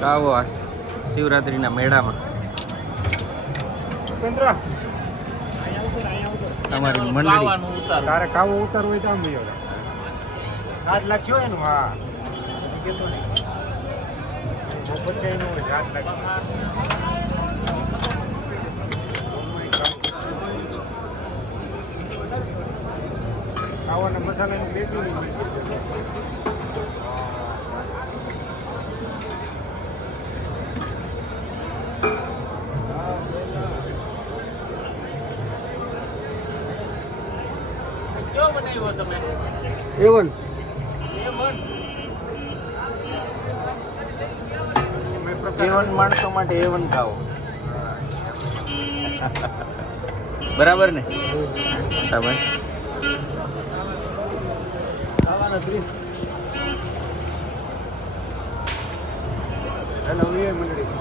કાવો આ શિવરાત્રીના મેળામાં તમારી મંડળી તારે કાવો ઉતાર હોય તો આમ 7 લાખ થયો એનું. હા કેતો નહીં બપોર નું 7 લાખ. ખાવાના મસાલાની બેકી નહીં. એવન એવન માણસો માટે એવન ખાઓ. બરાબર ને? બરાબર. હેલો